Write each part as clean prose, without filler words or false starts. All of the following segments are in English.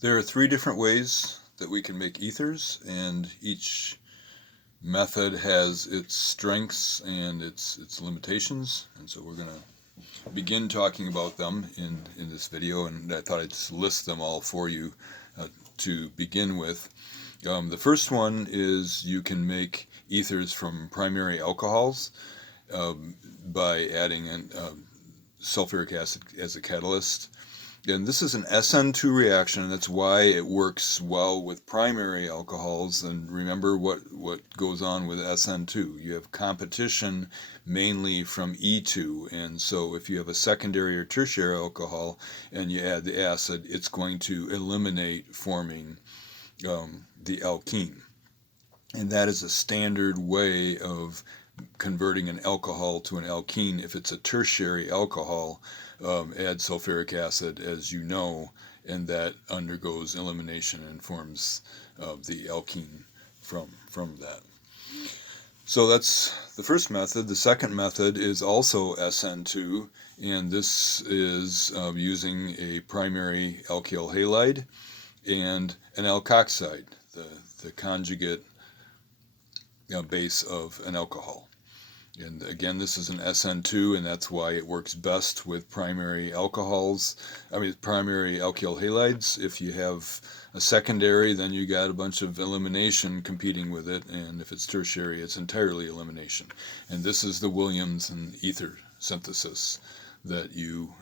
There are three different ways that we can make ethers, and each method has its strengths and its limitations. And so we're going to begin talking about them in this video, and I thought I'd just list them all for you to begin with. The first one is you can make ethers from primary alcohols by adding sulfuric acid as a catalyst. And this is an SN2 reaction, and that's why it works well with primary alcohols. And remember what goes on with SN2. You have competition mainly from E2, and so if you have a secondary or tertiary alcohol and you add the acid, it's going to eliminate forming the alkene. And that is a standard way of converting an alcohol to an alkene. If it's a tertiary alcohol, add sulfuric acid, as you know, and that undergoes elimination and forms the alkene from that. So that's the first method. The second method is also SN2, and this is using a primary alkyl halide and an alkoxide, the conjugate base of an alcohol. And again, this is an SN2, and that's why it works best with primary alcohols. Primary alkyl halides. If you have a secondary, then you got a bunch of elimination competing with it, and if it's tertiary, it's entirely elimination. And this is the Williams and ether synthesis that you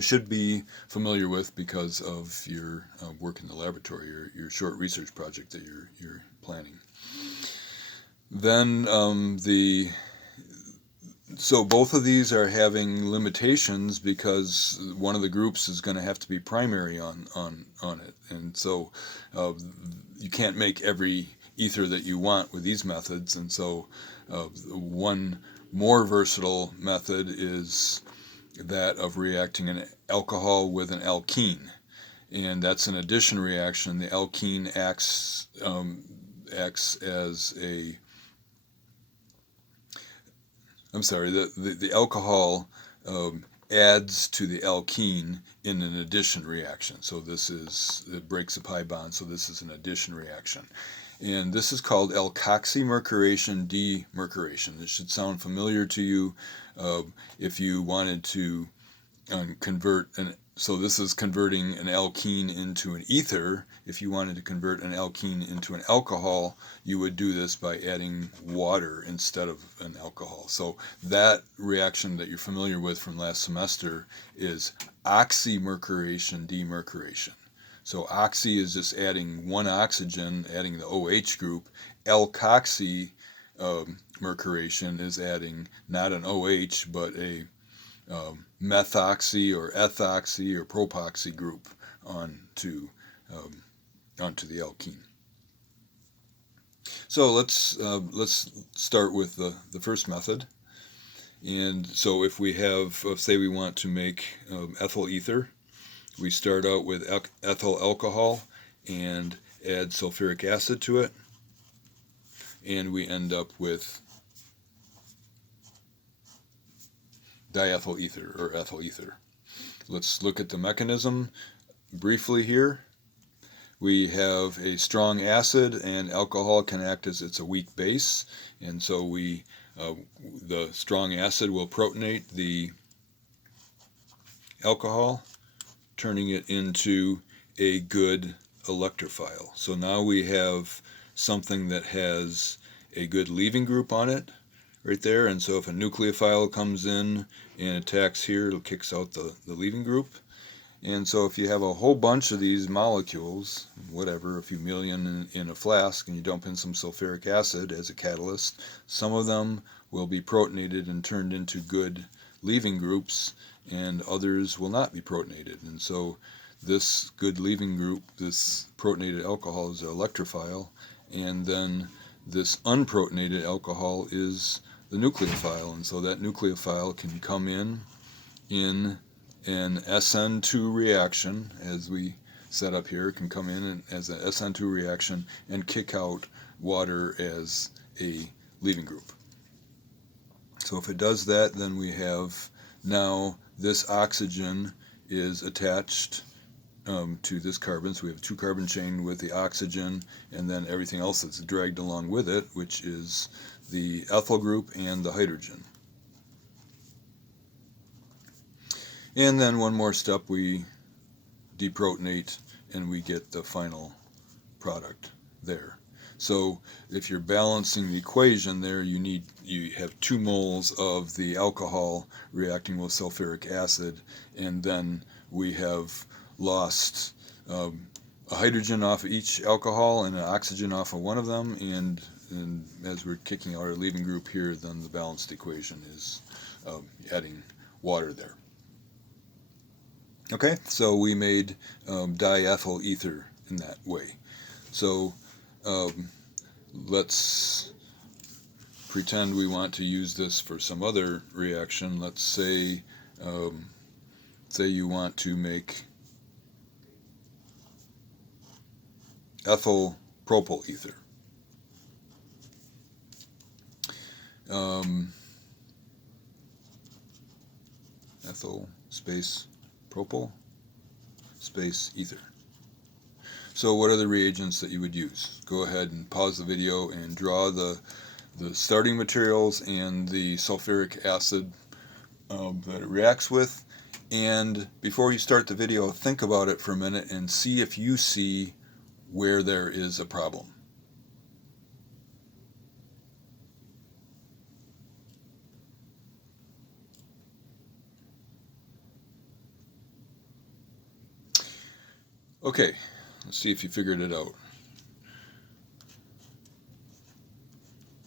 should be familiar with because of your work in the laboratory, your short research project that you're planning. Then so both of these are having limitations because one of the groups is going to have to be primary on it, and so you can't make every ether that you want with these methods. And so one more versatile method is that of reacting an alcohol with an alkene, and that's an addition reaction. The alkene acts as a the alcohol adds to the alkene in an addition reaction. So it breaks a pi bond, so this is an addition reaction. And this is called alkoxymercuration demercuration. This should sound familiar to you if you wanted to so this is converting an alkene into an ether. If you wanted to convert an alkene into an alcohol, you would do this by adding water instead of an alcohol. So that reaction that you're familiar with from last semester is oxymercuration demercuration. So oxy is just adding one oxygen, adding the OH group. Alkoxy mercuration is adding not an OH, but a methoxy or ethoxy or propoxy group onto the alkene. So let's start with the first method. And so if we have, say we want to make ethyl ether, we start out with ethyl alcohol and add sulfuric acid to it, and we end up with diethyl ether or ethyl ether. Let's look at the mechanism briefly here. We have a strong acid, and alcohol can act as it's a weak base, and so the strong acid will protonate the alcohol, turning it into a good electrophile. So now we have something that has a good leaving group on it right there, and so if a nucleophile comes in and attacks here, it kicks out the leaving group. And so if you have a whole bunch of these molecules, whatever, a few million in a flask, and you dump in some sulfuric acid as a catalyst, some of them will be protonated and turned into good leaving groups, and others will not be protonated. And so this good leaving group, this protonated alcohol, is an electrophile, and then this unprotonated alcohol is the nucleophile, and so that nucleophile can come in an SN2 reaction, as we set up here, can come in as an SN2 reaction and kick out water as a leaving group. So if it does that, then we have now this oxygen is attached to this carbon. So we have a 2-carbon chain with the oxygen, and then everything else that's dragged along with it, which is the ethyl group and the hydrogen. And then one more step, we deprotonate and we get the final product there. So if you're balancing the equation there, you have 2 moles of the alcohol reacting with sulfuric acid, and then we have lost a hydrogen off of each alcohol and an oxygen off of one of them, and as we're kicking out our leaving group here, then the balanced equation is adding water there. Okay, so we made diethyl ether in that way. So let's pretend we want to use this for some other reaction. Let's say you want to make ethyl propyl ether. Ethyl space propyl space ether. So what are the reagents that you would use? Go ahead and pause the video and draw the starting materials and the sulfuric acid that it reacts with. And before you start the video, think about it for a minute and see if you see where there is a problem. Okay, let's see if you figured it out.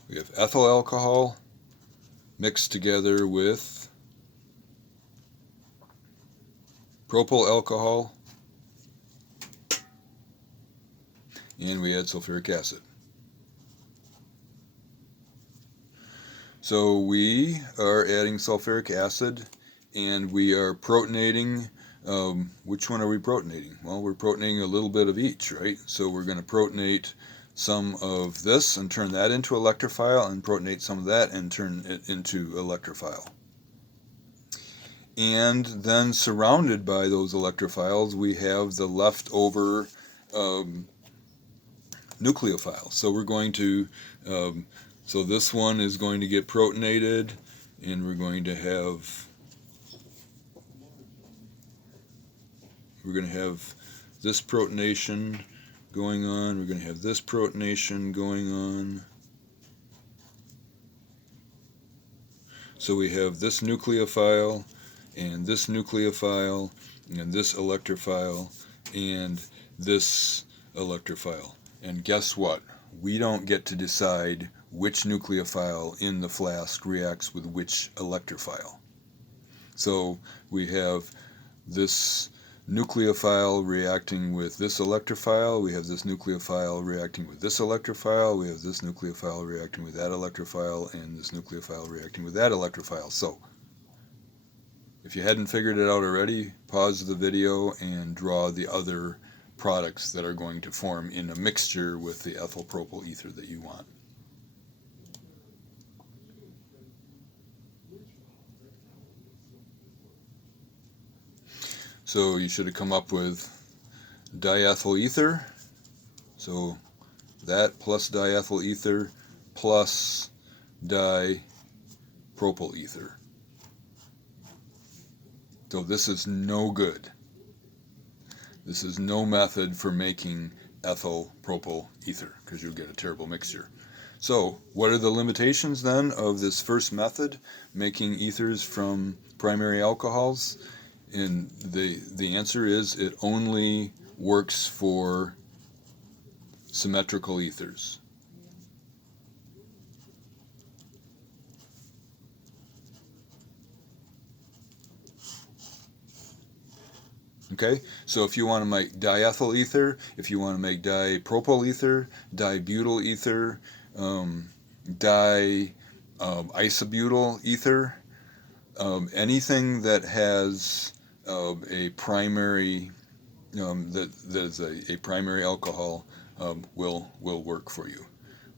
We have ethyl alcohol mixed together with propyl alcohol, and we add sulfuric acid. So we are adding sulfuric acid, and we are protonating. Which one are we protonating? Well, we're protonating a little bit of each, right? So we're going to protonate some of this and turn that into electrophile, and protonate some of that and turn it into electrophile. And then surrounded by those electrophiles, we have the leftover nucleophiles. So we're going to, so this one is going to get protonated, and we're going to have this protonation going on. We're going to have this protonation going on. So we have this nucleophile, and this nucleophile, and this electrophile, and this electrophile. And guess what? We don't get to decide which nucleophile in the flask reacts with which electrophile. So we have this nucleophile reacting with this electrophile, we have this nucleophile reacting with this electrophile, we have this nucleophile reacting with that electrophile, and this nucleophile reacting with that electrophile. So, if you hadn't figured it out already, pause the video and draw the other products that are going to form in a mixture with the ethyl propyl ether that you want. So you should have come up with diethyl ether. So that plus diethyl ether plus dipropyl ether. So this is no good. This is no method for making ethyl propyl ether, because you'll get a terrible mixture. So what are the limitations then of this first method, making ethers from primary alcohols? And the answer is it only works for symmetrical ethers. Okay, so if you want to make diethyl ether, if you want to make dipropyl ether, dibutyl ether, isobutyl ether, anything that has a primary that is a primary alcohol will work for you,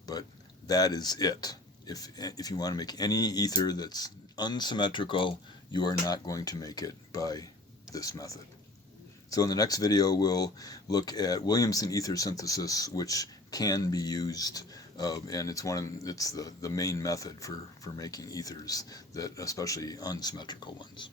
but that is it. If you want to make any ether that's unsymmetrical, you are not going to make it by this method. So in the next video, we'll look at Williamson ether synthesis, which can be used, and it's the main method for making ethers, that especially unsymmetrical ones.